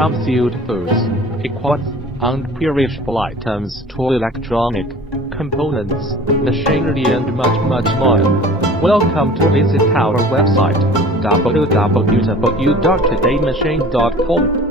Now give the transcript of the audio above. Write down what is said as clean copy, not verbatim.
from sealed foods, equipment, and perishable items to electronic components, machinery and much more. Welcome to visit our website www.todaymachine.com.